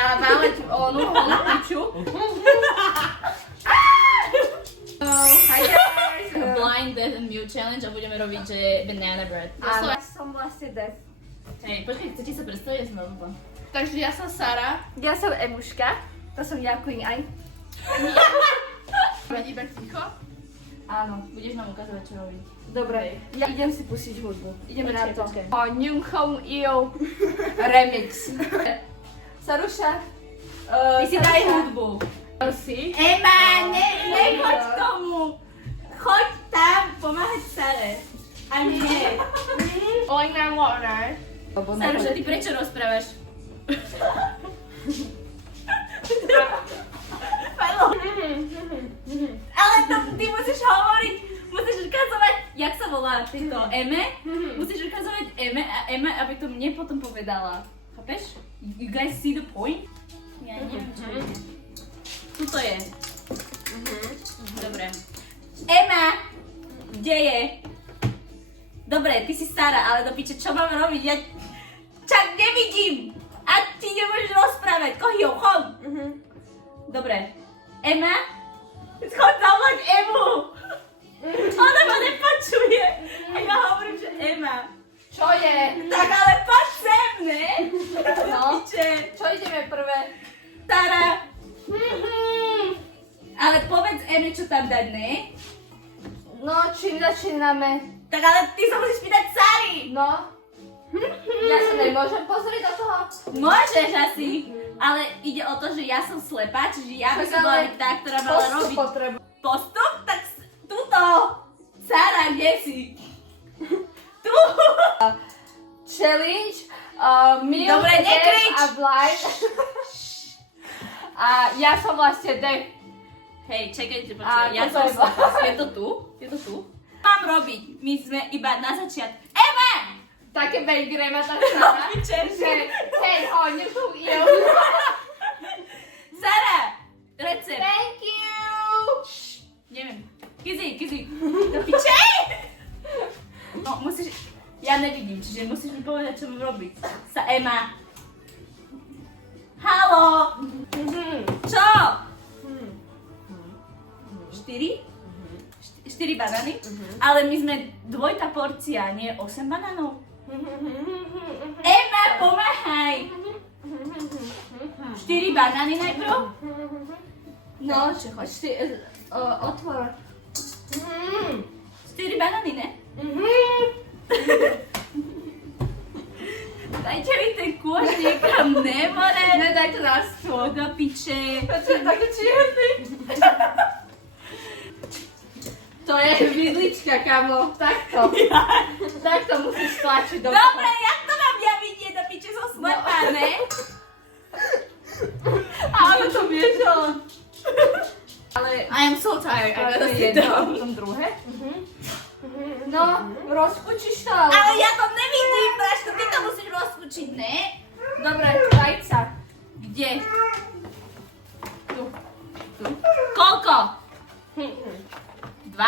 váleť onu holú piču. Hi guys! Blind Death and Mute Challenge a budeme robiť, že banana bread. Áno, ja som vlastne Death. Hej, počkaj, chcete sa predstaviť? Ja som robila. Takže ja som Sara. Ja som Emuška. To som ja Queen Aj. Iba ticho? Áno. Budeš nám ukazovať, čo robiť. Dobre, ja idem si pustiť hudbu. Ideme na to. Počkaj. Nyung Hong Il remix. Saruša, Ty si daj hudbu. si. Ema, nechoď k tomu. Choď tam pomáhať Sare. A nie. Oing na water. Saruša, ty prečo rozprávaš? Ale to ty musíš hovoriť, musíš ukazovať, jak sa volá týmto Eme, musíš ukazovať Eme a Eme, aby to mne potom povedala. Chápeš? You guys see the point? Ja neviem, čo je. Tuto je. Dobre. Ema, kde je? Dobre, ty si stará, ale do piče, čo mám robiť? Ja čak nevidím! A ty nemôžeš rozprávať. Kohio, chod! Dobre. Ema? Chod zavolať Emu! Ona ma nepočuje. A ja hovorím, že Ema. Čo je? Tak ale poď sem, ne? No. Piče. Čo ideme prvé? Tara. Ale povedz Eme, čo tam dať, ne? No, čím začíname? Tak ale ty sa musíš pýtať Sary. No. Ja sa nemôžem pozrieť do toho? Môžeš asi. Ale ide o to, že ja som slepá, čiže ja by som bola byť tá, ktorá mala Postup robiť potrebujem. postup, tak tuto. Sara, kde si? Tu. Challenge, Milk, Dobre, nekrič. Death a Blind. A ja som vlastne Death. Hej, čakajte, A počkaj, ja toto som je slepá. Je to tu? Je to tu? Mám robiť, my sme iba na začiatku. Ema! Také backgrama tá Sara. Piče. Že, hej, Nyung Hong Il. Sara, recept. Thank you. Neviem. Kizi, do piče! No, musíš, ja nevidím, čiže musíš mi povedať, čo mám robiť. Sa Ema. Haló! Čo? 4 banány? Ale my sme dvojitá porcia, nie 8 banánov. Ema, pomáhaj! 4 banány najprv? No, čo choď? Otvor. 4 banány, ne? Dajte mi ten kôž niekam, ne, more? Nedaj to na stôl. Do piče. To je také čierny. To je vidlička, kamo. Takto. Takto musíš tlačiť do toho. Dobre, jak to mám ja vidieť, do piče, som slepá, ne? Ale to vieš, ale... I am so tired, I gotta to je sit jedno, down. potom druhé. No, rozpučíš to, ale... Ale ja to nevidím, Braško, ty to musíš rozpučiť, ne? Dobre, daj sa. Kde? Tu. Koľko? 2?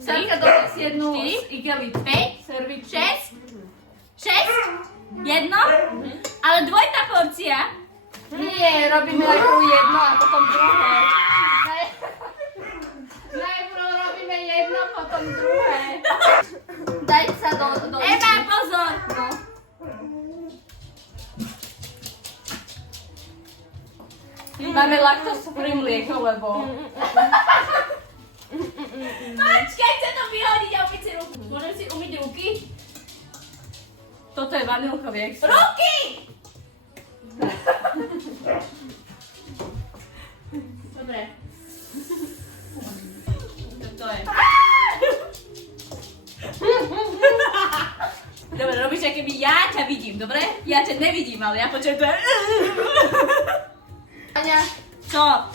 Sarka dones jednu 4? z igelit. 5? Servičku. 6? Jedno? Ale dvojitá porcia? Nie, robíme najprv jedno a potom druhé. Najprv robíme jedno, potom druhé. Daj sa do Ema, pozor! No. Máme laktose-free mlieko, lebo... Počkaj, chcem to vyhodiť a umyť si ruky. Môžem si umyť ruky? Toto je vanilkový extra. Ruky! Dobre. To je. Dobre, robíš, aké keby ja ťa vidím, dobre? Ja ťa nevidím, ale ja počujem to. Aňa, Čo?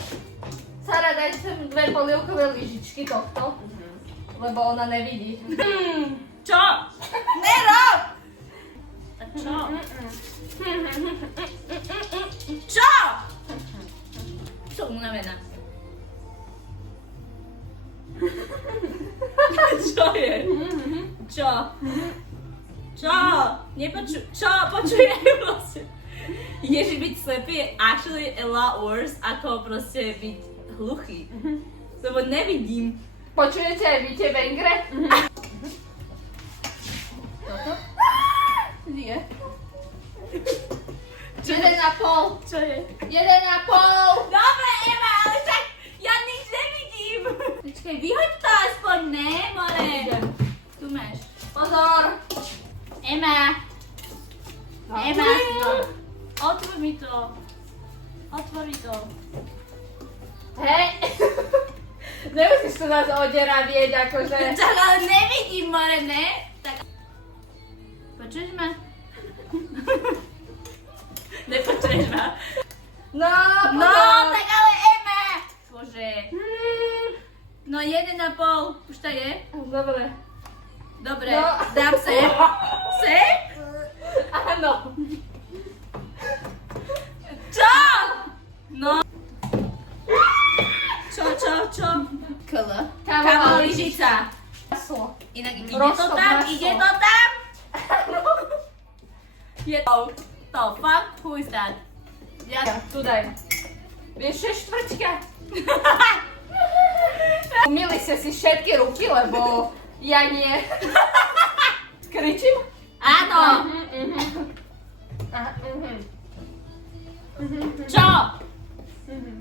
Sara, daj sem 2 polievkové lyžičky tohto, lebo ona nevidí. Čo? Nerob! A čo? Čo? Som unavená. Čo je? Čo? Čo? Čo? Počujem vlastne. Ježiš, byť slepý je actually a lot worse, ako proste byť hluchý. Lebo nevidím. Počujete aj vy tie vengre? Toto? Nie. 1,5. Čo je? 1,5. Dobre, Eva, ale však ja nič nevidím. Počkej, vyhoď to aspoň, ne, more. Tu máš. Pozor. Ema. No, Ema. no. Otvor mi to. Otvori to. Hej. Nemusíš tu nás oderavieť, akože. Tak ale nevidím, more, ne? Tak. Počuješ ma? Nepočuješ ma? No, No, pozor. tak ale Ema! Bože. No 1,5. Už to je? Dobre. Dobre, No. dám sem. Sem? Áno. Čo? No. Čo? Kl. Kávová lyžica. Maslo. Inak ide Roztop to tam? maslo. Ide to tam? Je to. To, fuck, who is that? Ja. Tu daj. Vieš, 6 štvrťka. Umýli ste si všetky ruky, lebo ja nie. Kričím? Áno. Aha, Čo?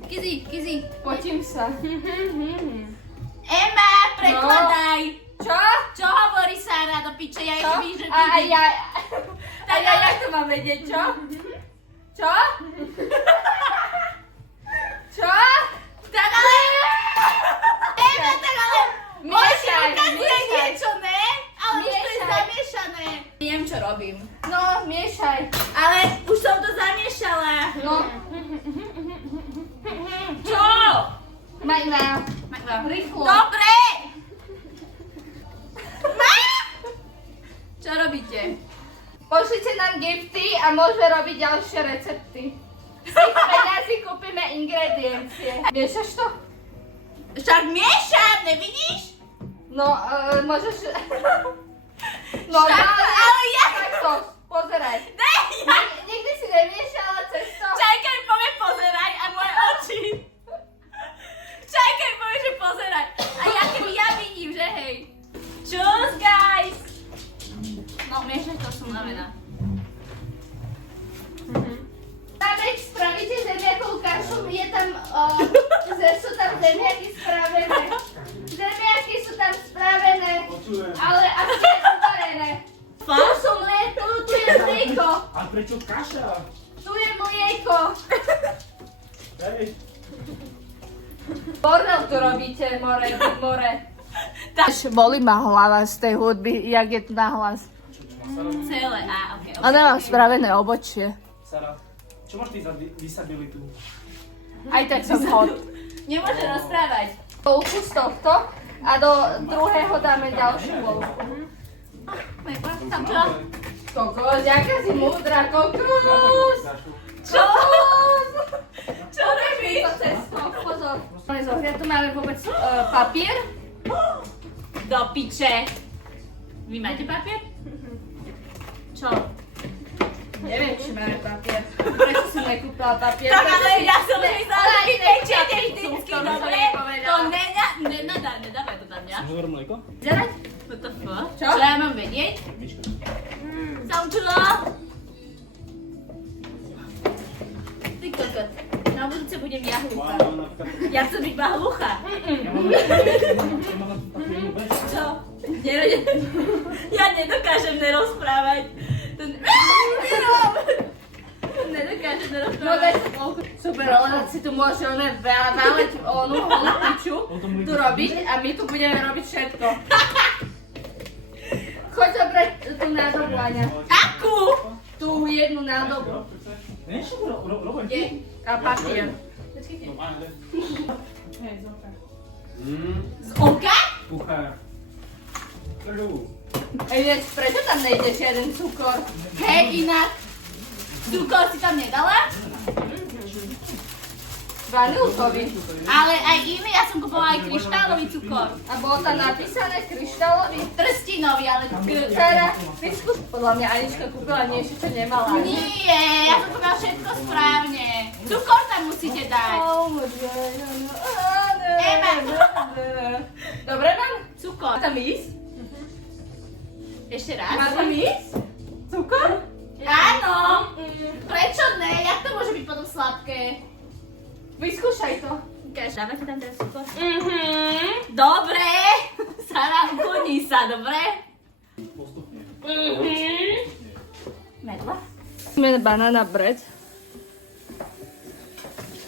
Kizi. Potím sa. Ema, prekladaj. Čo? Čo hovorí Sara do piče? Ja Čo? jej že A vidím. ja... A ja, jak to mám vedieť, čo? Čo? Čo? Tak ale... Ema, tak ale... Môžeš Miešaj, ukazuje miešaj. niečo, ne? Ale už to je Miešaj. zamiešané. Neviem, čo robím. No, miešaj. Ale už som to zamiešala. No. Čo? Majna. Rýchlo. Dobre. Čo robíte? Pošlite nám gifty a môžeme robiť ďalšie recepty. Z tých peňazí kúpime ingrediencie. Miešaš to? Však miešam, nevidíš? No, môžeš... No, Však, ale ja... takto, pozeraj. Ne, ja... Nikdy si nemiešala cesto. Čakaj, povie pozeraj a moje oči. Čakaj, povie, že pozeraj. A ja keby ja vidím, že hej. Čus, guys. No, miešaj to, som unavená. Dámek, spravíte zemiakovú kašu, je tam, sú tam zemiaky spravené. Zemiaky sú tam spravené, ale asi neuvarené. Tu sú tu je mlieko, A prečo kaša? tu je mlieko. Hej. Bordel tu robíte, more. Bolí ma hlava z tej hudby, jak je tu nahlas. Celé, okej. A nemám spravené obočie. Sara, čo máš ty za disabilitu? Aj tak som hod. Nemôže rozprávať. Polku z tohto a do druhého dáme ďalšiu polku. Tam čo? Kokos, jaká si múdra, kokos! Čo? Čo robíš? To cesto, pozor. Zohriať, tu máme vôbec papier. Do piče. Vy máte papier? Čo? Neviem, či máme papier. Prečo si nekúpila papier? Tak ale ja som myslela, že vy nečiete Cukor, vždycky, to som dobre? nepovedala. To nedávaj to tam, ja? Zober mlieko? Zerať? What the fuck? Čo? Čo ja mám vedieť? Myčka. Som čo? Ty kokot. Na budúce budem ja hluchá. Ja chcem byť hluchá. Čo? Ja nedokážem nerozprávať. Nedokážem No nerozprávať. daj si polku. Super, ale si tu môže váleť onú holú piču tu robiť a my tu budeme robiť všetko. Choď zobrať tú nádobu, Aňa. Akú? Tú jednu nádobu. Niečo robím. Je. A papier. Z oka? Kuchár. Vieš, prečo tam nejde žiaden cukor? Hej, inak. Cukor si tam nedala? Vanilkový. Ale aj iný, ja som kupovala aj kryštálový cukor. A bolo tam napísané kryštálový. Trstinový, ale Sara, vyskús. Podľa mňa Anička kúpila niečo, čo nemala. nie, ja som kúpila všetko správne. Cukor tam musíte dať. Ema. Dobre mám? Cukor. Má tam ísť? Ešte raz. Má tam ísť? Cukor? Áno. Prečo ne? Jak to môže byť potom sladké? Vyskúšaj to. Ukáž, dáme si tam teraz cukor? Dobre. Sara, ukloni sa, dobre? Postupne. Medla? Sme banana bread.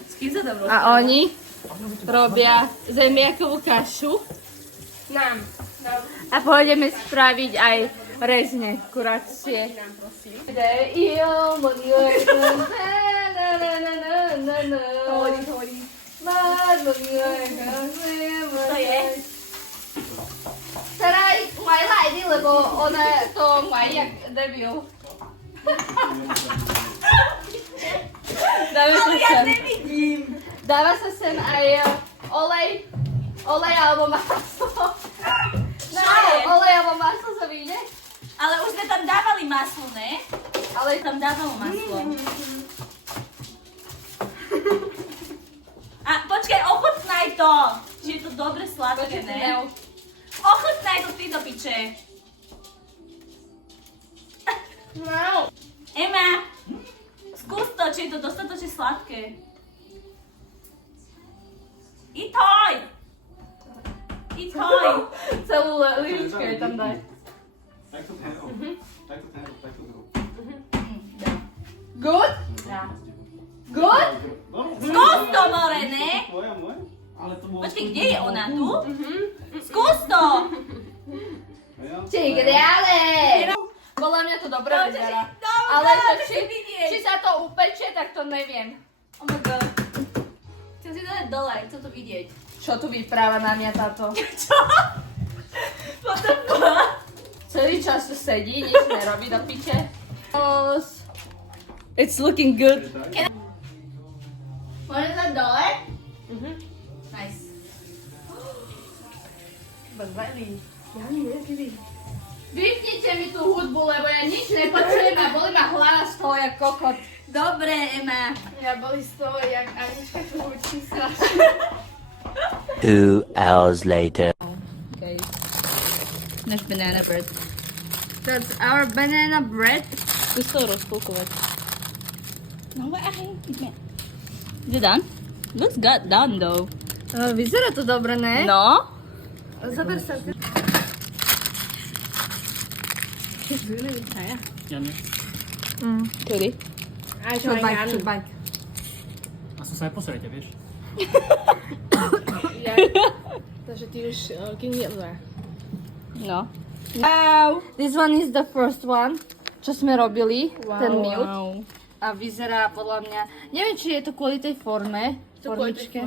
S kým sa tam A oni robia zemiakovú kašu. Nám. A pôjdeme spraviť aj rezne, kurácie. To je? Staraj, Majla, idi, lebo ona to má jak debil. Dáme sa Ale ja sem. nevidím. Dáva sa sem aj olej alebo maslo. No, je? olej alebo maslo sa vyjde, Ale už sme tam dávali maslo, ne? ale Tam dávalo maslo. A počkaj, ochutnaj to! Či je to dobre sladké, ne? Ochutnaj to ty do piče. No. Ema, skús to, či je to dostatočne sladké. I toj! I toj! Celú lyžičku je tam daj. Tak to ten rok. Tak to ten rok, tak to rok. Good? Dá. Good? Skús to, more, ne? Tvoja, moja? Ale to bolo... Počkej, kde je ona? Tu? Skús to! Tigriale! Podľa mňa to dobre vyzerá. Ale to, či sa to upečie, tak to neviem. Oh my god. Chcem si to dať dole, chcem to vidieť. Čo tu vypráva na mňa táto? Čo? Potom Celý čas tu sedí, nič nerobí do piče. It's looking good. Môžem dať dole? Nice. Vypnite mi tú hudbu, lebo ja nič nepočujem a boli ma hlava z toho jak kokot. Dobre, Ema. Ja boli z toho jak Anička tu hučí sa. 2 hours later. Okay. Náš banana bread. That's our banana bread. Skús to rozpulkovať. No, aj, ideme. Is it done? Looks good done though. Vyzerá to dobre, ne? No? Zober sa. Ja nie. Ktorý? Čo bajk. A som sa aj posrete, vieš? Takže ty už kinieluje. No. Wow. This one is the first one, čo sme robili, ten milk. A vyzerá podľa mňa, neviem, či je to kvôli tej forme, formičke.